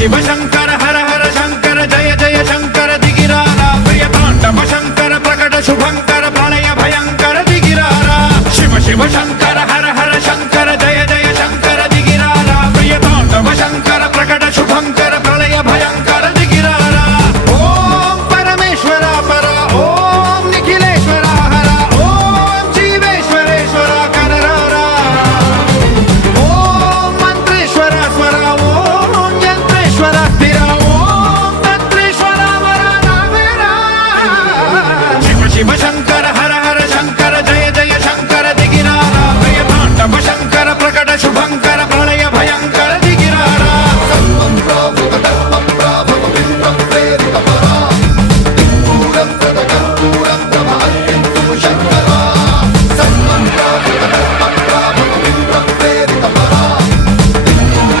शिव शंकर हर हर शंकर जय जय शंकर दिगिरारा प्रिय तांडव शंकर प्रकट शुभंकर प्रलय भयंकर दिगिरारा शिव शिव शंकर